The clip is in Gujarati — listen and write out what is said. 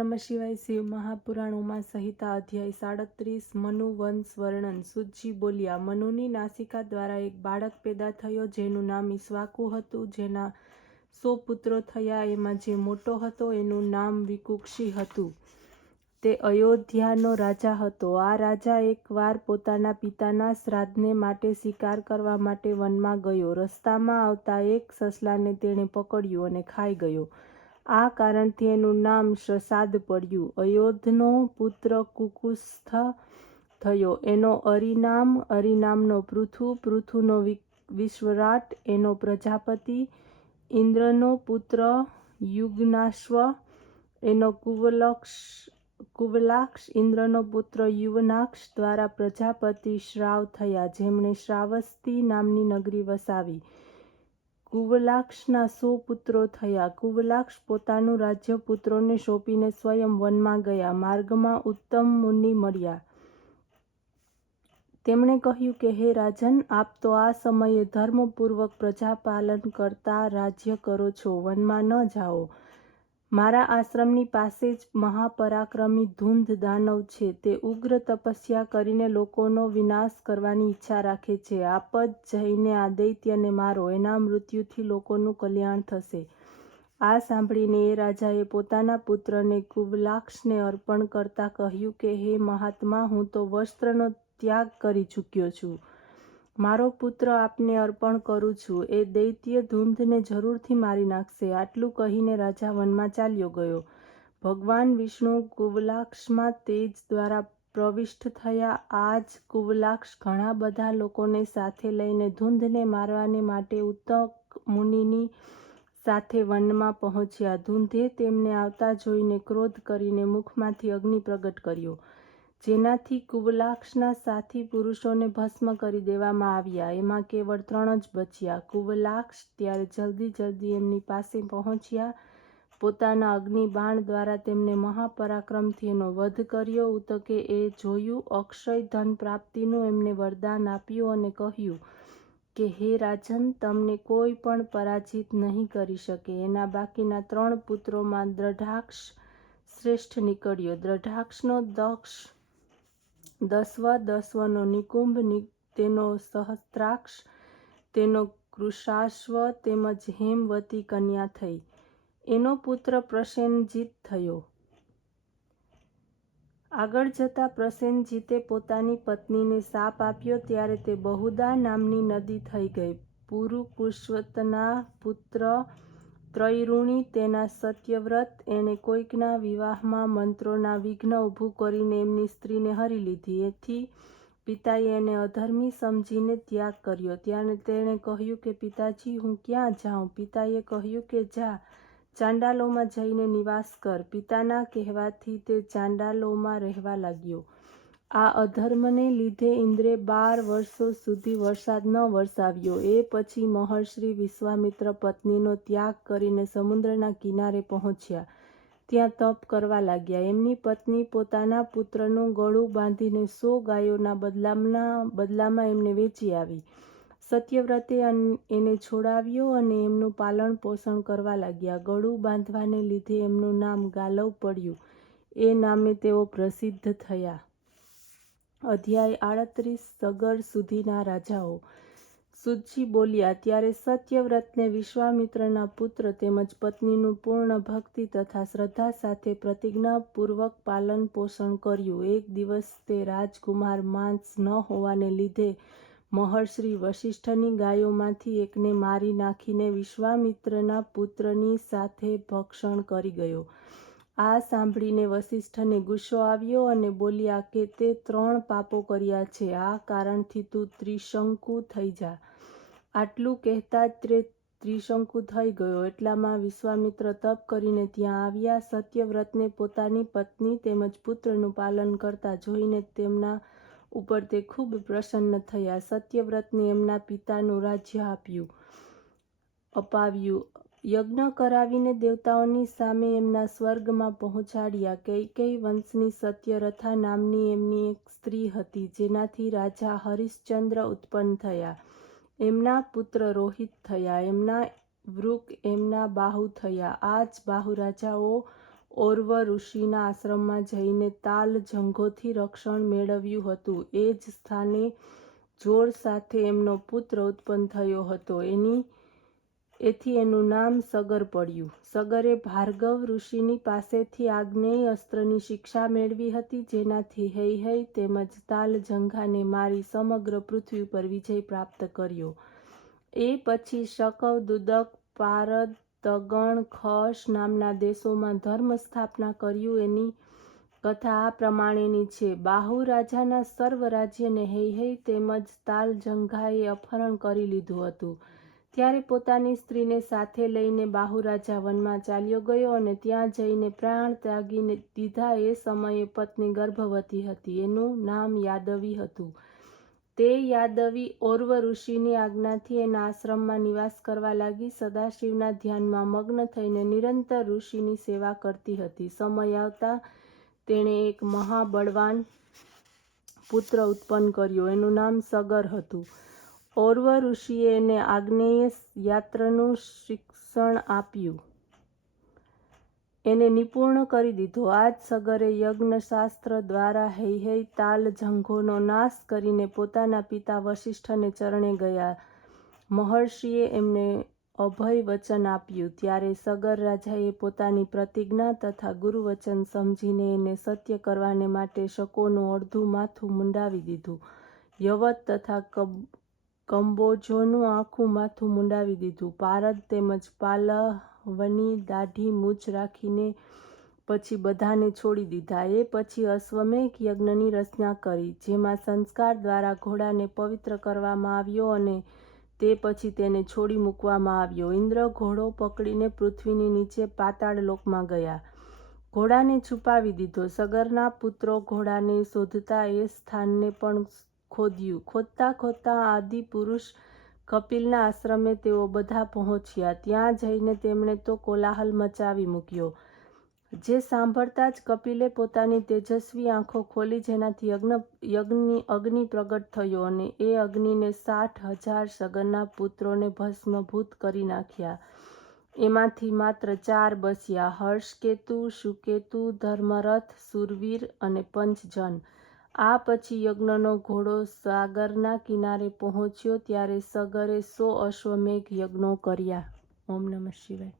નમઃ શિવાય. શિવ મહાપુરાણ ઉમા સંહિતા અધ્યાય 37 મનુ વંશ વર્ણન. સૂતજી બોલ્યા, મનુની નાસિકા દ્વારા એક બાળક પેદા થયો જેનું નામ ઈક્ષ્વાકુ હતું. જેના 100 પુત્રો થયા. એમાં જે મોટો હતો એનું નામ વિકુક્ષી હતું. તે અયોધ્યાનો રાજા હતો. આ રાજા એકવાર પોતાના પિતાના શ્રાદ્ધને માટે શિકાર કરવા માટે વનમાં ગયો. રસ્તામાં આવતા એક સસલાને તેણે પકડ્યું અને ખાઈ ગયો. આ કારણથી એનું નામ શશાદ પડ્યું. અયોધનો પુત્ર કુકુત્સ્થ થયો. એનો અરિનામ, અરિનામનો પૃથુ, પૃથુનો વિશ્વરાટ, એનો પ્રજાપતિ. ઇન્દ્રનો પુત્ર યુગ્નાશ્વ, એનો કુવલાક્ષ. ઇન્દ્રનો પુત્ર યુવનાક્ષ દ્વારા પ્રજાપતિ શ્રાવ થયા, જેમણે શ્રાવસ્તી નામની નગરી વસાવી. કુવલાક્ષના 100 પુત્રો થયા. કુવલાક્ષ પોતાનું રાજ્ય પુત્રોને સોંપીને સ્વયં વનમાં ગયા. માર્ગમાં ઉત્તમ મુનિ મળ્યા. તેમણે કહ્યું કે, હે રાજન, આપ તો આ સમયે ધર્મપૂર્વક પ્રજાપાલન કરતા રાજ્ય કરો છો. વનમાં ન જાઓ. મારા આશ્રમની પાસે જ મહાપરાક્રમી ધુંધ દાનવ છે. તે ઉગ્ર તપસ્યા કરીને લોકોનો વિનાશ કરવાની ઈચ્છા રાખે છે. આપ જ જઈને આ દૈત્યને મારો. એના મૃત્યુથી લોકોનું કલ્યાણ થશે. આ સાંભળીને એ રાજાએ પોતાના પુત્રને કુવલાક્ષને અર્પણ કરતા કહ્યું કે, હે મહાત્મા, હું તો વસ્ત્રનો ત્યાગ કરી ચૂક્યો છું. મારો પુત્ર આપને અર્પણ કરું છું. એ દૈત્ય ધુંધને જરૂરથી મારી નાખશે. આટલું કહીને રાજા વનમાં ચાલ્યો ગયો. ભગવાન વિષ્ણુ કુવલાક્ષમાં તેજ દ્વારા પ્રવિષ્ટ થયા. આ જ કુવલાક્ષ ઘણા બધા લોકોને સાથે લઈને ધુંધને મારવાને માટે ઉત્તમ મુનિની સાથે વનમાં પહોંચ્યા. ધુંધે તેમને આવતા જોઈને ક્રોધ કરીને મુખમાંથી અગ્નિ પ્રગટ કર્યો, જેનાથી કુવલાક્ષના સાથી પુરુષોને ભસ્મ કરી દેવામાં આવ્યા. એમાં કેવળ 3 જ બચ્યા. કુવલાક્ષ ત્યારે જલ્દી એમની પાસે પહોંચ્યા. પોતાના અગ્નિ બાણ દ્વારા તેમને મહાપરાક્રમથી એનો વધ કર્યો. ઉતકે એ જોયું. અક્ષય ધન પ્રાપ્તિનું એમને વરદાન આપ્યું અને કહ્યું કે, હે રાજન, તમને કોઈ પણ પરાજિત નહીં કરી શકે. એના બાકીના 3 પુત્રોમાં દ્રઢાક્ષ શ્રેષ્ઠ નીકળ્યો. દ્રઢાક્ષનો દસ્વ, દસ્વનો નિકુંભ, તેનો સહસ્ત્રાક્ષ, તેનો કૃશાશ્વ તેમજ હેમવતી કન્યા થઈ. એનો પુત્ર પ્રસેનજીત થયો. આગળ જતા પ્રસેનજીતે પોતાની પત્નીને શાપ આપ્યો ત્યારે તે બહુદા નામની નદી થઈ ગઈ. પુરુકુશવતના પુત્ર ત્રયઋણી, તેના સત્યવ્રત, એણે કોઈકના વિવાહમાં મંત્રોના વિઘ્ન ઊભું કરીને એમની સ્ત્રીને હરી લીધી. એથી પિતાએ એને અધર્મી સમજીને ત્યાગ કર્યો. ત્યારે તેણે કહ્યું કે, પિતાજી, હું ક્યાં જાઉં? પિતાએ કહ્યું કે, જા, ચાંડાલોમાં જઈને નિવાસ કર. પિતાના કહેવાથી તે ચાંડાલોમાં રહેવા લાગ્યો. આ અધર્મને લીધે ઇન્દ્રે 12 વર્ષો સુધી વરસાદ ન વરસાવ્યો. એ પછી મહર્ષિ વિશ્વામિત્ર પત્નીનો ત્યાગ કરીને સમુદ્રના કિનારે પહોંચ્યા. ત્યાં તપ કરવા લાગ્યા. એમની પત્ની પોતાના પુત્રનું ગળું બાંધીને 100 ગાયોના બદલામાં એમને વેચી આવી. સત્યવ્રતે એને છોડાવ્યો અને એમનું પાલન પોષણ કરવા લાગ્યા. ગળું બાંધવાને લીધે એમનું નામ ગાલવ પડ્યું. એ નામે તેઓ પ્રસિદ્ધ થયા. અધ્યાય 38 સગર સુધીના રાજાઓ. સૂતજી બોલ્યા, ત્યારે સત્યવ્રતને વિશ્વામિત્રના પુત્ર તેમજ પત્નીનું પૂર્ણ ભક્તિ તથા શ્રદ્ધા સાથે પ્રતિજ્ઞાપૂર્વક પાલન પોષણ કર્યું. એક દિવસ તે રાજકુમાર માંસ ન હોવાને લીધે મહર્ષિ વસિષ્ઠની ગાયોમાંથી એકને મારી નાખીને વિશ્વામિત્રના પુત્રની સાથે ભક્ષણ કરી ગયો. આ સાંભળીને વસિષ્ઠને ગુસ્સો આવ્યો અને બોલ્યા કે, તે 3 પાપો કર્યા છે. આ કારણથી તું ત્રિશંકુ થઈ જા. આટલું કહેતા જ તે ત્રિશંકુ થઈ ગયો. એટલામાં વિશ્વામિત્ર તપ કરીને ત્યાં આવ્યા. સત્યવ્રતને પોતાની પત્ની તેમજ પુત્રનું પાલન કરતા જોઈને તેમના ઉપર તે ખૂબ પ્રસન્ન થયા. સત્યવ્રતને એમના પિતાનું રાજ્ય અપાવ્યું. યજ્ઞ કરાવીને દેવતાઓની સામે એમના સ્વર્ગમાં પહોંચાડ્યા. કૈકેયી વંશની સત્યરથા નામની એમની એક સ્ત્રી હતી, જેનાથી રાજા હરિશ્ચંદ્ર ઉત્પન્ન થયા. એમના પુત્ર રોહિત થયા. એમના વૃક એમના બાહુ થયા. આ જ બાહુ રાજાઓ ઓર્વ ઋષિના આશ્રમમાં જઈને તાલ જંઘોથી રક્ષણ મેળવ્યું હતું. એ જ સ્થાને જોર સાથે એમનો પુત્ર ઉત્પન્ન થયો હતો. એથી એનું નામ સગર પડ્યું. સગરે ભાર્ગવ ઋષિની પાસેથી આગ્નેય અસ્ત્રની શિક્ષા મેળવી હતી, જેનાથી હૈહય તેમજ તાલ જંઘાને મારી સમગ્ર પૃથ્વી ઉપર વિજય પ્રાપ્ત કર્યો. એ પછી શકવ, દુદક, પારદ, તગણ, ખશ નામના દેશોમાં ધર્મ સ્થાપના કર્યું. એની કથા આ પ્રમાણેની છે. બાહુ રાજાના સર્વ રાજ્યને હૈહય તેમજ તાલ જંઘાએ અપહરણ કરી લીધું હતું. ત્યારે પોતાની સ્ત્રીને સાથે લઈને બાહુ રાજા વનમાં ચાલ્યો ગયો અને ત્યાં જઈને પ્રાણ ત્યાગી દીધા. એ સમયે પત્ની ગર્ભવતી હતી. એનું નામ યાદવી હતું. તે યાદવી ઓર્વ ઋષિની આજ્ઞાથી એના આશ્રમમાં નિવાસ કરવા લાગી. સદાશિવના ધ્યાનમાં મગ્ન થઈને નિરંતર ઋષિની સેવા કરતી હતી. સમય આવતા તેણે એક મહાબળવાન પુત્ર ઉત્પન્ન કર્યો. એનું નામ સગર હતું. ઓર્વ ઋષિએ એને આગ્નેય યાત્રાનું શિક્ષણ આપ્યું. એને નિપુણ કરી દીધો. આ જ સગરે યજ્ઞશાસ્ત્ર દ્વારા હૈહય તાલ જંઘોનો નાશ કરીને પોતાના પિતા વસિષ્ઠને ચરણે ગયા. મહર્ષિએ એમને અભય વચન આપ્યું. ત્યારે સગર રાજાએ પોતાની પ્રતિજ્ઞા તથા ગુરુવચન સમજીને એને સત્ય કરવાને માટે શકોનું અડધું માથું મુંડાવી દીધું. યવત તથા કંબોજોનું આખું માથું મુંડાવી દીધું. પારદ તેમજ પાલવની દાઢી મૂછ રાખીને પછી બધાને છોડી દીધા. એ પછી અશ્વમેઘ યજ્ઞની રચના કરી, જેમાં સંસ્કાર દ્વારા ઘોડાને પવિત્ર કરવામાં આવ્યો અને તે પછી તેને છોડી મૂકવામાં આવ્યો. ઇન્દ્ર ઘોડો પકડીને પૃથ્વીની નીચે પાતાળ લોકમાં ગયા. ઘોડાને છુપાવી દીધો. સગરના પુત્રો ઘોડાને શોધતા એ સ્થાનને પણ ખોદ્યું. ખોદતા ખોદતા આદિપુરુષ કપિલના આશ્રમે તેઓ બધા પહોંચ્યા. ત્યાં જઈને તેમણે તો કોલાહલ મચાવી મૂક્યો. જે સાંભળતા જ કપિલે પોતાની તેજસ્વી આંખો ખોલી, જેનાથી અગ્નિ પ્રગટ થયો અને એ અગ્નિને 60,000 સગરના પુત્રોને ભસ્મભૂત કરી નાખ્યા. એમાંથી માત્ર 4 બચ્યા: હર્ષકેતુ, સુકેતુ, ધર્મરથ, સુરવીર અને પંચજન. આ પછી યજ્ઞનો ઘોડો સાગરના કિનારે પહોંચ્યો. ત્યારે સગરે 100 અશ્વમેઘ યજ્ઞો કર્યા. ઓમ નમઃ શિવાય.